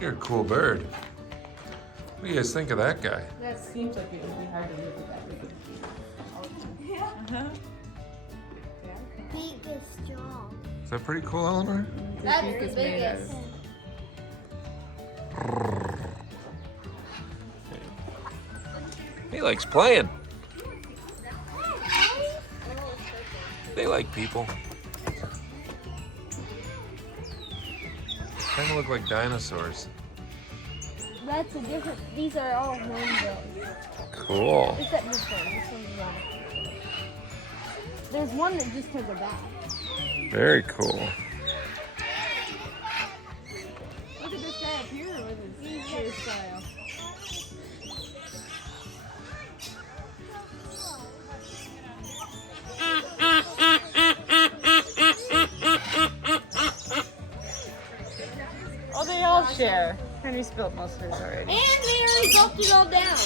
You're a cool bird. What do you guys think of that guy? That seems like it would be hard to live with that big. Beak is strong. Is that pretty cool, Eleanor? That's the biggest. He likes playing. They like people. Kind of look like dinosaurs. That's a different. These are all hornbills. Cool. Except this one. This one's not. There's one that just has a back. Very cool. Look at this guy up here with his hairstyle. Oh, they all share. Henry spilled most of his already. And Mary gulped it all down.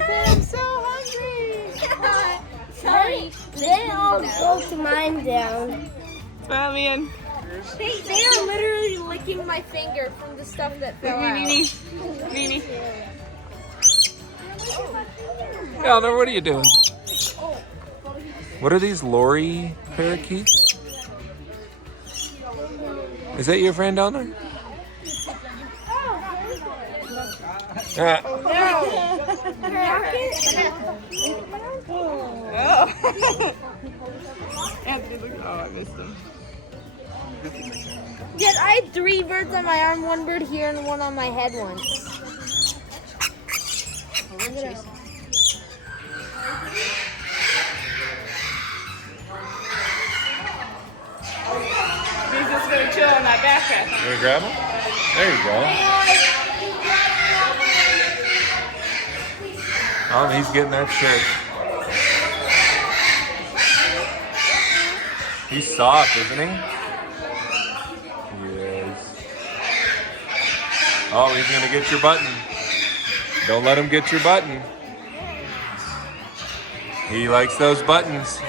I'm so hungry. Sorry, they all gulped mine down. Smile, Ian. They are literally licking my finger from the stuff that fell out. Nini. Eleanor, what are you doing? What are these lorry parakeets? Is that your friend down there? Oh. Anthony, look. Oh, I missed him. Yes, I had 3 birds on my arm, 1 bird here and 1 on my head once. He's just gonna chill on that backpack. You gonna grab him? There you go. Oh, he's getting that shirt. He's soft, isn't he? He is. Oh, he's gonna get your button. Don't let him get your button. He likes those buttons.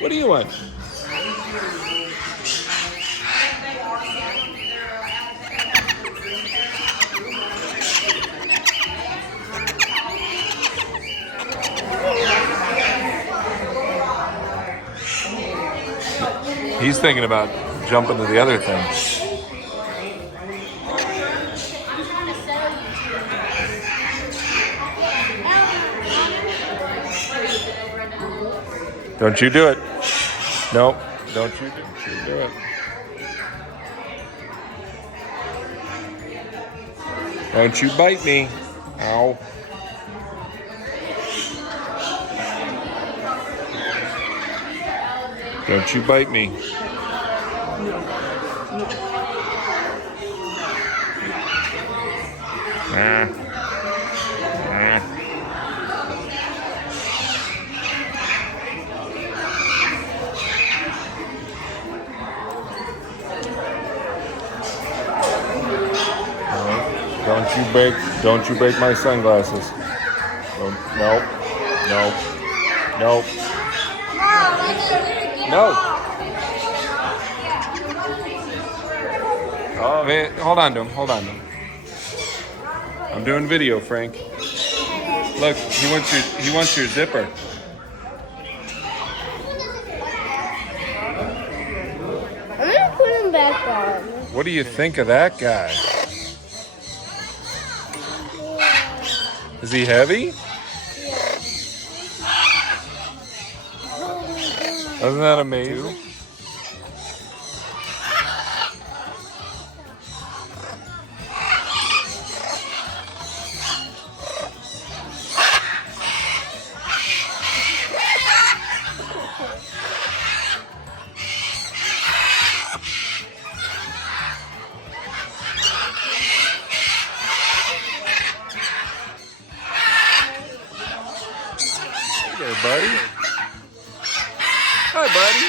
What do you want? He's thinking about jumping to the other thing. Don't you do it. Nope, don't you do it. Don't you bite me. Ow. Don't you bite me. Don't you break my sunglasses. Nope. No. Oh, man. Hold on to him. I'm doing video, Frank. Look, he wants your zipper. I'm gonna put him back on. What do you think of that guy? Is he heavy? Isn't that amazing? buddy. Hi, buddy.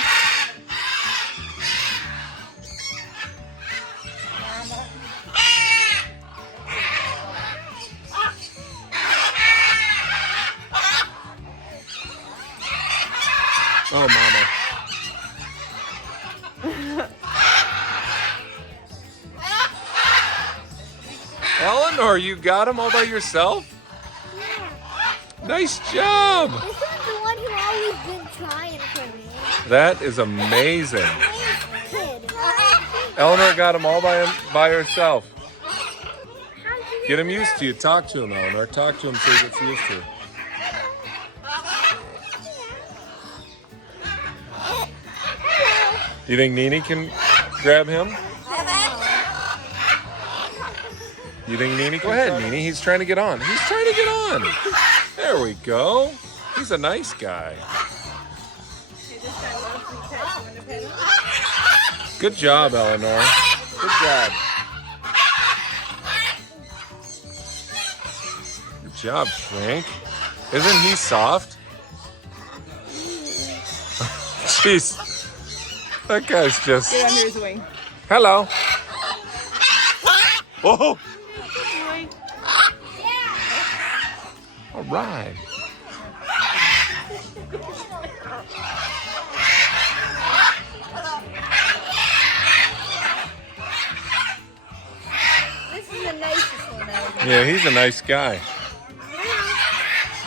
Oh, mama. Eleanor, you got him all by yourself? Yeah. Nice job. This is the one who always been trying for me. That is amazing. Nice kid. Eleanor got him all by herself. How'd you Get him used to you. Talk to him, Eleanor. Talk to him so he gets used to you. Do you think Nene can grab him? You think Nene can? Go ahead, Nene. He's trying to get on. He's trying to get on. There we go. He's a nice guy. Good job, Eleanor. Good job. Good job, Frank. Isn't he soft? Jeez. That guy's just... Get under his wing. Hello. Oh. All right. This is the nicest one ever. Yeah, he's a nice guy.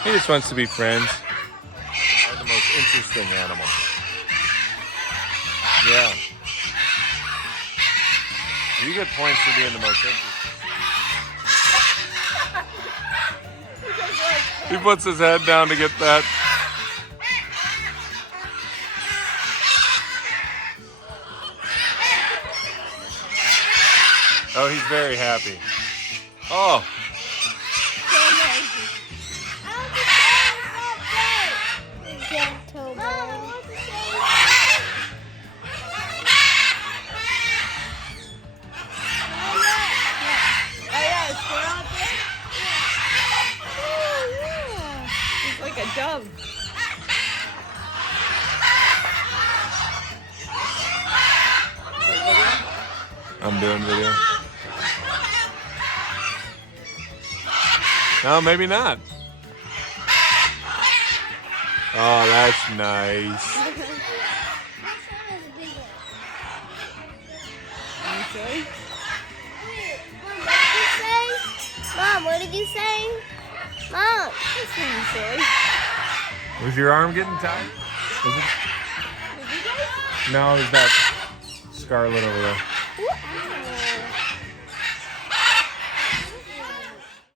He just wants to be friends. They're the most interesting animal. Yeah. You get points for being the most interesting. He puts his head down to get that. Oh, he's very happy. Oh. Gentle boy. Like a dove. I'm doing video. No, maybe not. Oh, that's nice. You silly? Mom, what did you say? Mom. That's kind of silly. Was your arm getting tight? Was it? No, it was that scarlet over there.